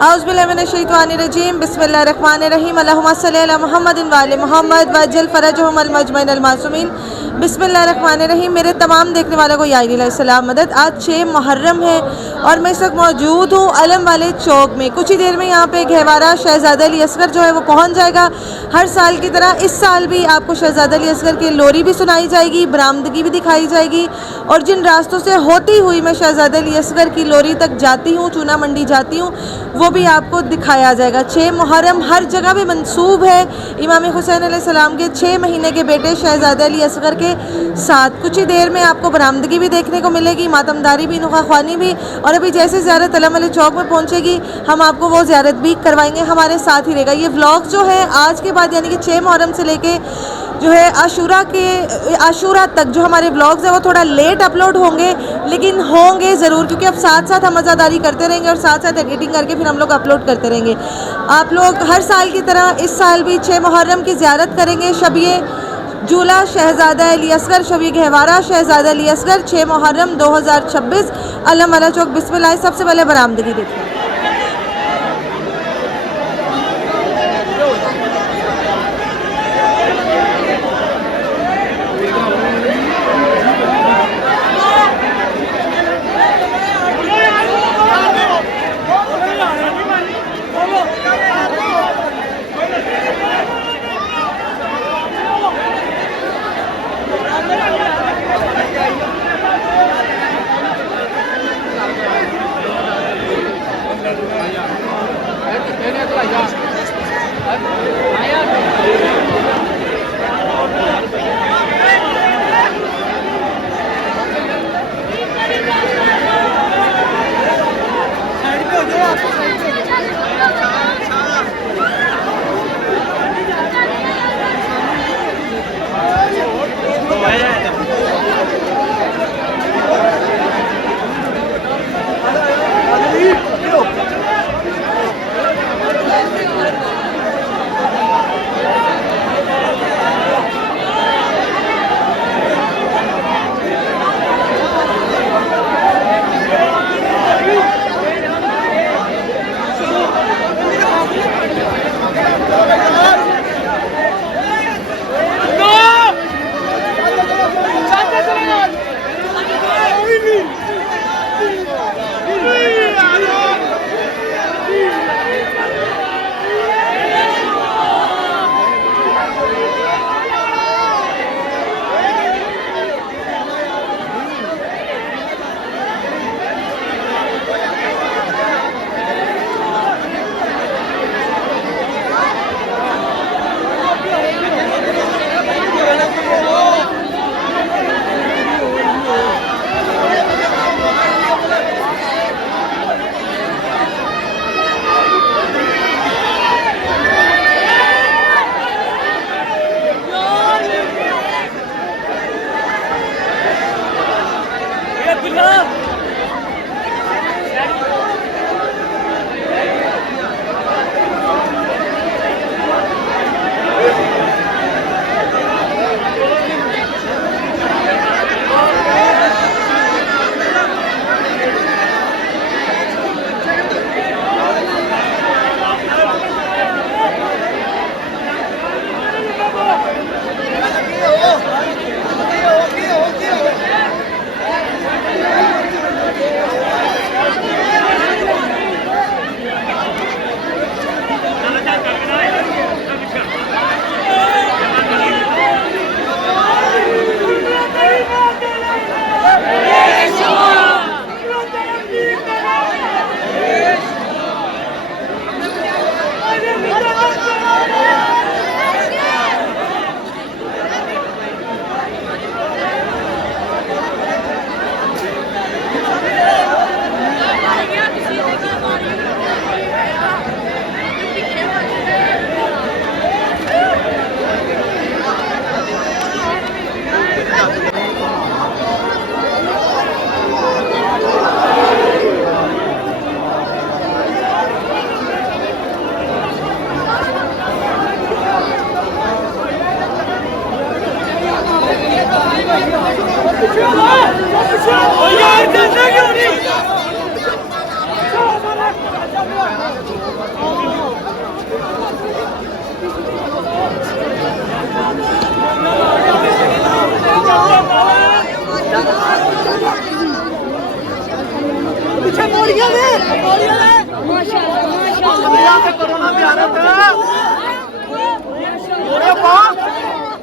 औज़ुबिल्लाहिमिनश्शैतानिर्रजीम बिस्मिल्लाहिर्रहमानिर्रहीम अल्लाहुम्मा सल्लि अला मुहम्मदिन व आले मुहम्मद वअज्जल फरजहुम अल मजमईन अल मासूमीन। बिस्मिल्लाहिर्रहमानिर्रहीम। मेरे तमाम देखने वालों को या सलाम मदद। आज 6 मुहर्रम है और मैं इस वक्त मौजूद हूँ अलम वाले चौक में। कुछ ही देर में यहाँ पे गहवारा शहजादा अली असगर जो है वो पहुँच जाएगा। हर साल की तरह इस साल भी आपको शहजादा अली असगर की लोरी भी सुनाई जाएगी, बरामदगी भी दिखाई जाएगी और जिन रास्तों से होती हुई मैं शहजादा अली असगर की लोरी तक जाती हूँ, चूना मंडी जाती हूँ, वो भी आपको दिखाया जाएगा। 6 मुहर्रम हर जगह भी मंसूब है इमाम हुसैन अलैहिस्सलाम के 6 महीने के बेटे शहजादा अली असगर के साथ। कुछ ही देर में आपको बरामदगी भी देखने को मिलेगी, मातमदारी भी, नुखा ख्वानी भी। और अभी जैसे ज़ियारत अलम वाले चौक में पहुँचेगी हम आपको वो ज़ियारत भी करवाएंगे, हमारे साथ ही रहेगा। ये व्लॉग जो है आज के बाद यानी कि 6 मुहर्रम से लेके जो है आशूरा तक जो हमारे ब्लॉग्स हैं वो थोड़ा लेट अपलोड होंगे, लेकिन होंगे ज़रूर, क्योंकि अब साथ साथ हम मज़ादारी करते रहेंगे और साथ साथ एडिटिंग करके फिर हम लोग अपलोड करते रहेंगे। आप लोग हर साल की तरह इस साल भी 6 मुहर्रम की ज़ियारत करेंगे। शब-ए जूला शहजादा अली असगर, शब-ए गहवारा शहजादा अली असगर, 6 मुहर्रम 2026 अलम वाला चौक। बिस्मिल्लाह। सबसे पहले बरामदगी देखिए।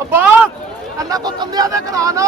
अब्बा अन्ना तो कंधे दे कराना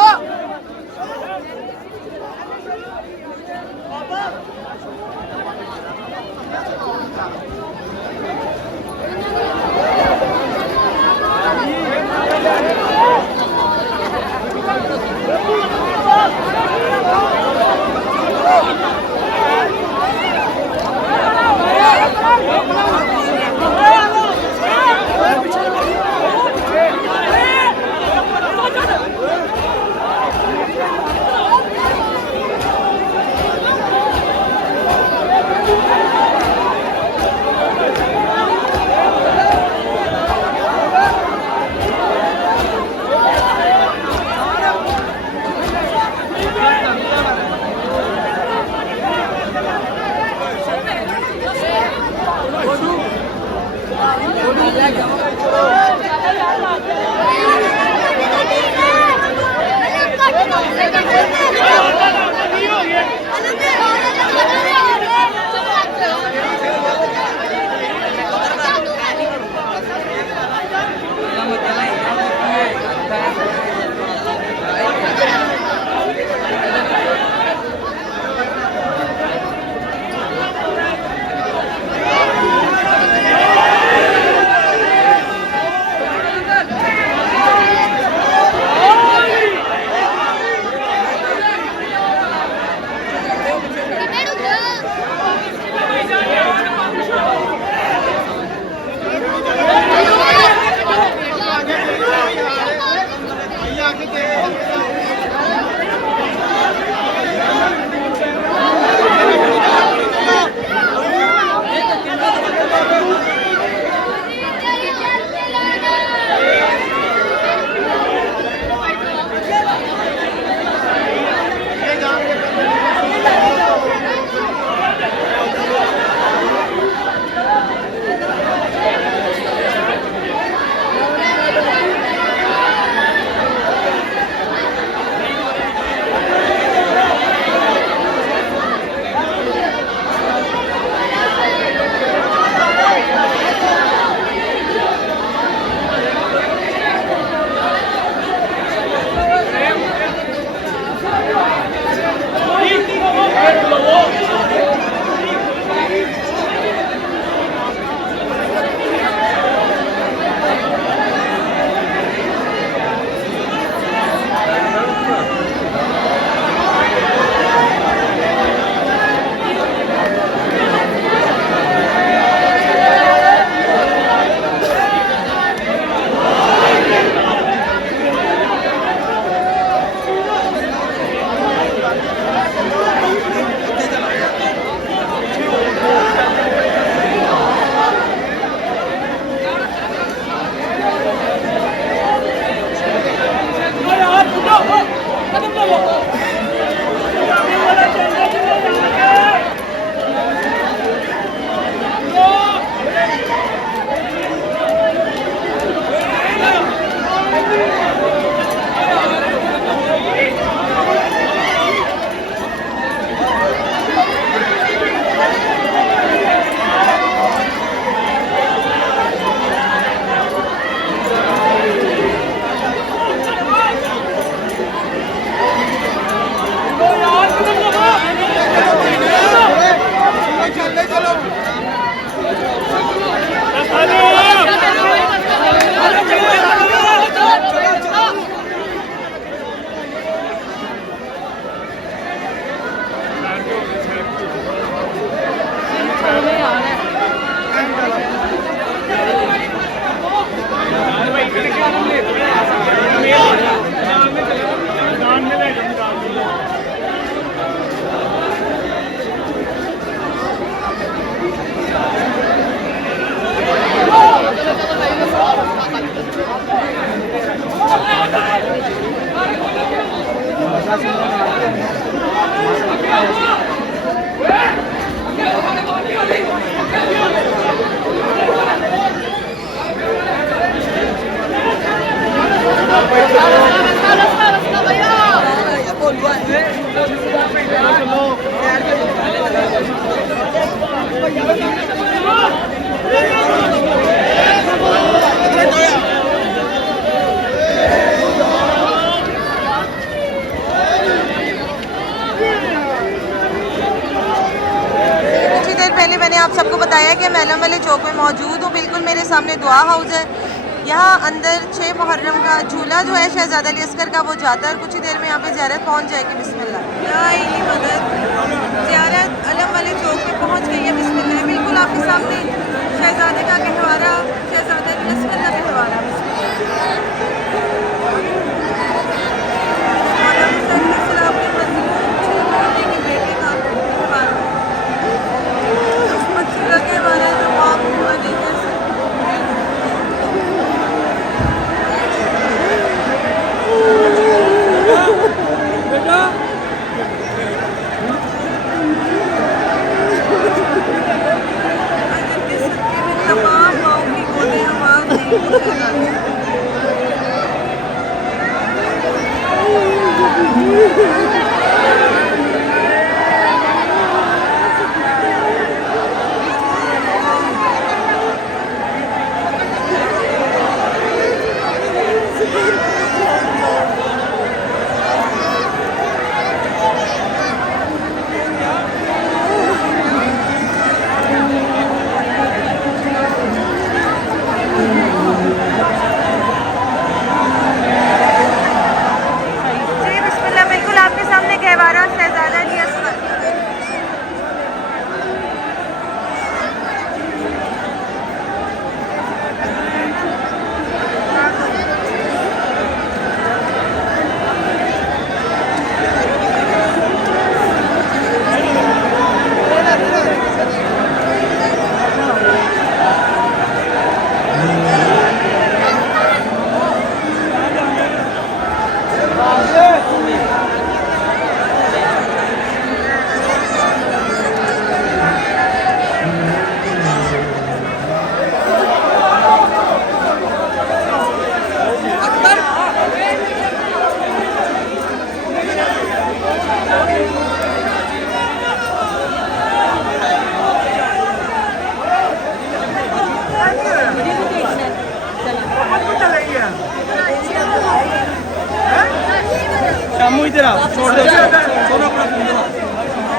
सबको बताया कि मैं एलम वाले चौक में मौजूद हूँ। बिल्कुल मेरे सामने दुआ हाउस है। यहाँ अंदर 6 मुहर्रम का झूला जो है शहजादा अली असगर का वो जाता है और कुछ ही देर में यहाँ पे ज़ियारत पहुँच जाएगी। बिस्मिल्लाह मदद ज़ियारत एलम वाले चौक में पहुँच गई है। बिस्मिल्लाह बिल्कुल आपके सामने शहजादे का गहवारा, शहजादा अली असगर का गहवारा।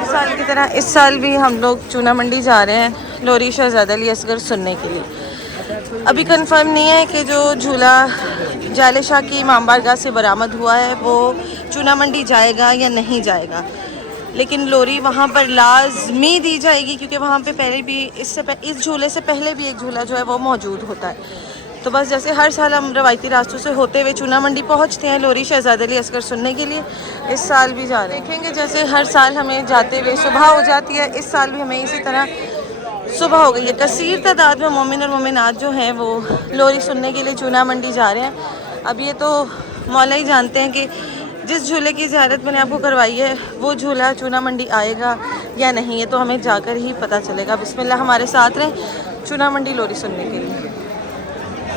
साल की तरह इस साल भी हम लोग चूना मंडी जा रहे हैं लोरी शहजादा अली असगर सुनने के लिए। अभी कंफर्म नहीं है कि जो झूला जाले शाह की इमाम बारगाह से बरामद हुआ है वो चूना मंडी जाएगा या नहीं जाएगा, लेकिन लोरी वहाँ पर लाजमी दी जाएगी क्योंकि वहाँ पे पहले भी इस झूले से पहले भी एक झूला जो है वो मौजूद होता है। तो बस जैसे हर साल हम रवायती रास्तों से होते हुए चूना मंडी पहुँचते हैं लोरी शहजादा अली असगर सुनने के लिए, इस साल भी जा रहे हैं। देखेंगे जैसे हर साल हमें जाते हुए सुबह हो जाती है, इस साल भी हमें इसी तरह सुबह हो गई है। कसीर तादाद में मोमिन और मोमिनात जो हैं वो लोरी सुनने के लिए चूना मंडी जा रहे हैं। अब ये तो मौला ही जानते हैं कि जिस झूले की ज़ियारत मैंने आपको करवाई है वो झूला चूना मंडी आएगा या नहीं, है तो हमें जाकर ही पता चलेगा। बिस्मिल्लाह हमारे साथ रहें चूना मंडी लोरी सुनने के लिए।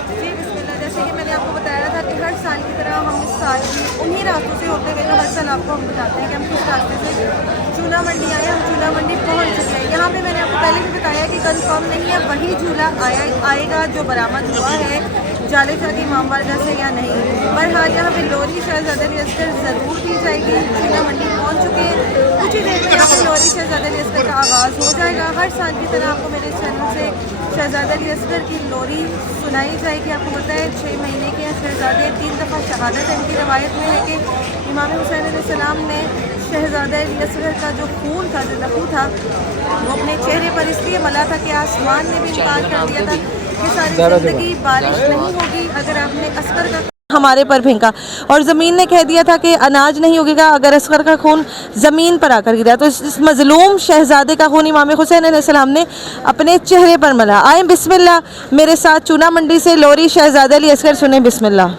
जी बिस्मिल्लाह, जैसे कि मैंने आपको बताया था कि हर साल की तरह हम इस साल भी उन्हीं रास्तों से होते हुए तो हर साल आपको हम बताते हैं कि हम किस रास्ते से चूना मंडी आए। हम चूना मंडी पहुँच चुके हैं। यहाँ पे मैंने आपको पहले भी बताया कि कंफर्म नहीं है वही झूला आएगा जो बरामद हुआ है जाले शाह की इमाम बारगाह से या नहीं। बहरहाल यहाँ पे लोरी शहजादा अली असगर ज़रूर दी जाएगी। चूना मंडी पहुँच चुके हैं, कुछ ही देर में यहाँ पर लोरी शहजादा अली असगर का आगाज़ हो जाएगा। हर साल की तरह आपको मेरे चैनल से शहजादा अली असगर की लोरी सुनाई जाएगी। आपको पता है 6 महीने के शहजादे 3 दफ़ा शहादत है। इनकी रवायत में है कि इमाम हुसैन अलैहिस्सलाम ने शहजादा अली असगर का जो खून था, जो लहू था, वो अपने चेहरे पर इसलिए मला था कि आसमान ने भी इनकार कर दिया था कि सारी ज़िंदगी बारिश नहीं होगी अगर आपने असगर का हमारे पर फेंका, और ज़मीन ने कह दिया था कि अनाज नहीं उगेगा अगर असगर का खून ज़मीन पर आकर गिरा। तो इस मज़लूम शहजादे का खून इमाम हुसैन अलैहिस्सलाम ने अपने चेहरे पर मला। आए बिस्मिल्लाह मेरे साथ चूना मंडी से लोरी शहजादा अली असगर सुने। बिस्मिल्लाह।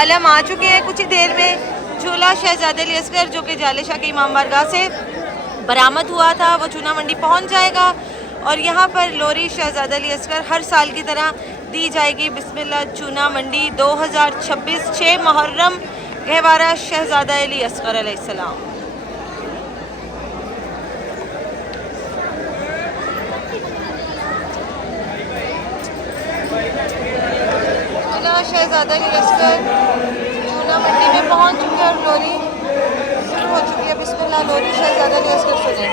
अलम आ चुके हैं कुछ ही देर में। झूला शहजादे अली असगर जो कि जाले शाह के इमाम बारगाह से बरामद हुआ था वो चूना मंडी पहुंच जाएगा और यहाँ पर लोरी शहजादा अली असगर हर साल की तरह दी जाएगी। बिस्मिल्लाह चूना मंडी 2026 6 मुहर्रम गहवारा शहजादा अली असगर अलैहिस्सलाम। शहजादा अली असगर चूना मंडी में पहुंच चुके हैं और लोरी शुरू हो चुकी है। बिस्मिल्लाह लोरी शहजादा अली असगर सुने।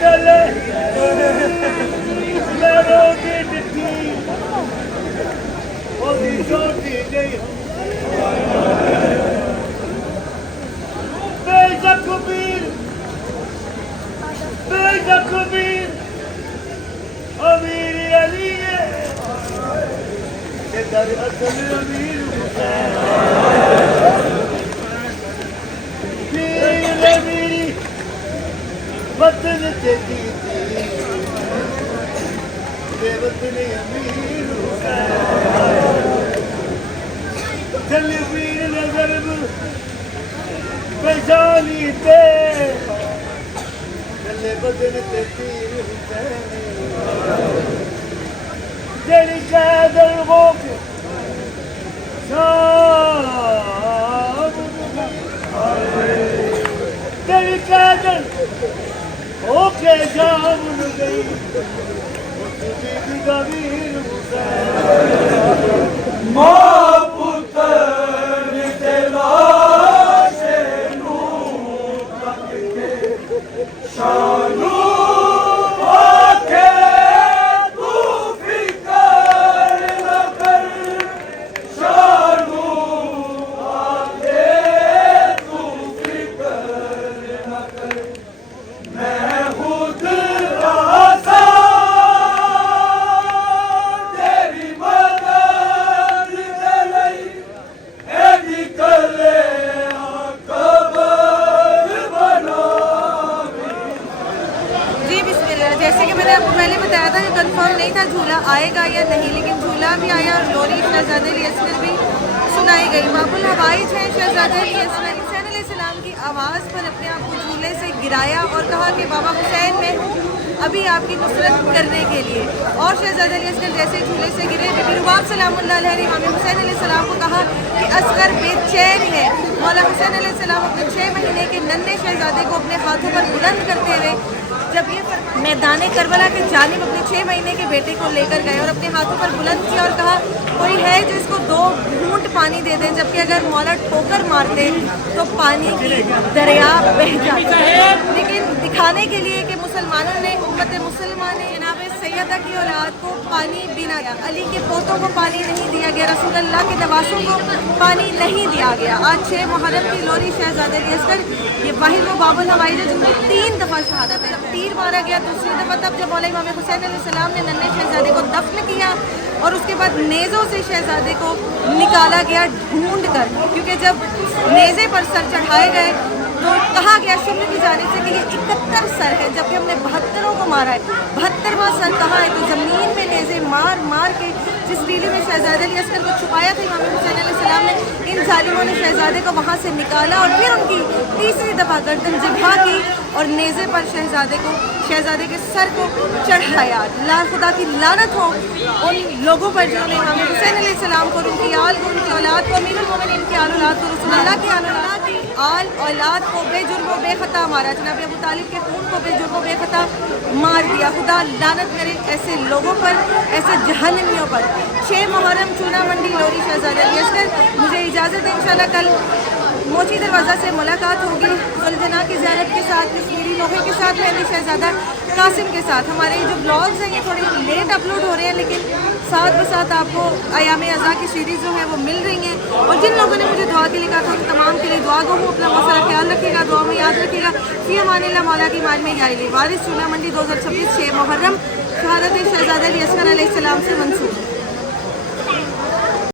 चले दर असल अमीर हुसैन पीर मेरी वतन तेरी वतन अमीर हुसैन चल पीर नजर पहचानी ते चले बदन ते पीर हुसैन तेरी कैदर वो तेरी कैदर ओके जाम गई तुझे भी गवीर हुसैन माँ पुत्र तेरा शानू जैसे कि मैंने आपको पहले बताया था कि कंफर्म नहीं था झूला आएगा या नहीं, लेकिन झूला भी आया और लोरी शहजादे अली भी सुनाई गई। बाबुल हवाइज हैं शहजादे अली हुसैन अलैहिस्सलाम की आवाज़ पर अपने आप को झूले से गिराया और कहा कि बाबा हुसैन मैं हूँ अभी आपकी नुसरत करने के लिए। और शहजादे अली असगर जैसे झूले से गिरे बीबी रुबाब सलामुल्लाह अलैहा ने इमाम हुसैन अलैहिस्सलाम को कहा कि असगर बेचैन है। मौला हुसैन अलैहिस्सलाम अपने 6 महीने के नन्हे शहजादे को अपने हाथों पर बुलंद करते हुए जब ये मैदान करबला के जानिब अपने 6 महीने के बेटे को लेकर गए और अपने हाथों पर बुलंद किया और कहा कोई है जो इसको 2 घूंट पानी दे दें, जबकि अगर मौला ठोकर मारते तो पानी की दरिया बह जाता है। लेकिन दिखाने के लिए कि मुसलमानों ने उम्मत मुसलमान ने जनाब सैयदा की औलाद को पानी भी ना दिया, अली के पोतों को पानी नहीं दिया गया, रसूल अल्लाह के नवासों को पानी नहीं दिया गया। आज 6 मुहर्रम की लोरी शहजादे अली असगर ये वाहिद वो बाबुल हवाइज है जिनकी 3 दफ़ा शहादत है। तीर मारा गया दूसरी दफ़ा तब जब मौला इमाम हुसैन अलैहिस्सलाम ने नन्हे शहजादे को दफन किया और उसके बाद नेज़ों से शहजादे को निकाला गया ढूंढ कर, क्योंकि जब नेज़े पर सर चढ़ाए गए तो कहा गया शुरू की जाने से कि ये 71 सर है, जबकि हमने 72 को मारा है। 72वां सर कहाँ है? तो ज़मीन में नेज़े मार मार के जिस टीले में शहजादे अली असगर को छुपाया था इमाम हुसैन अलैहिस्सलाम ने, इन जालिमों ने शहजादे को वहाँ से निकाला और फिर उनकी तीसरी दफ़ा गर्दन ज़िबा की और नेज़े पर शहजादे के सर को चढ़ाया। खुदा की लानत हो उन लोगों पर जिन्होंने इमाम हुसैन अलैहिस्सलाम को, उनकी आल को, उनकी औलाद को, अमीरुल मोमिनीन की आल औलाद को, रसूल अल्लाह की आल औलाद को बेजुर्म व बेखता मारा। जनाब अबू तालिब के खून को बेजुर्म व बेखता मार दिया। खुदा लानत करे ऐसे लोगों पर, ऐसे जहन्नमियों पर। 6 मुहर्रम चूना मंडी लोरी शहजादे अली असगर। मुझे इजाज़त है, इंशाल्लाह कल मोची दरवाज़ा से मुलाकात होगी सुल्ताना की ज़ियारत के साथ, कश्मीरी लोहे के साथ, मेहंदी शहजादा कासिम के साथ। हमारे जो ब्लॉग्स हैं ये थोड़ी लेट अपलोड हो रहे हैं, लेकिन साथ ब साथ आपको अयाम अज़ा की सीरीज़ जो है वो मिल रही हैं। और जिन लोगों ने मुझे दुआ के लिए कहा था उन तमाम के लिए दुआ गो हूँ। अपना बहुत सारा ख्याल रखिएगा, दुआ में याद रखिएगा। फ़ी अमानिल्लाह, मौला की मान में याइली वारिस चूना मंडी 2026 6 मुहर्रम शहादत शहजादा अली असगर अलैहिस्सलाम से मंसूब।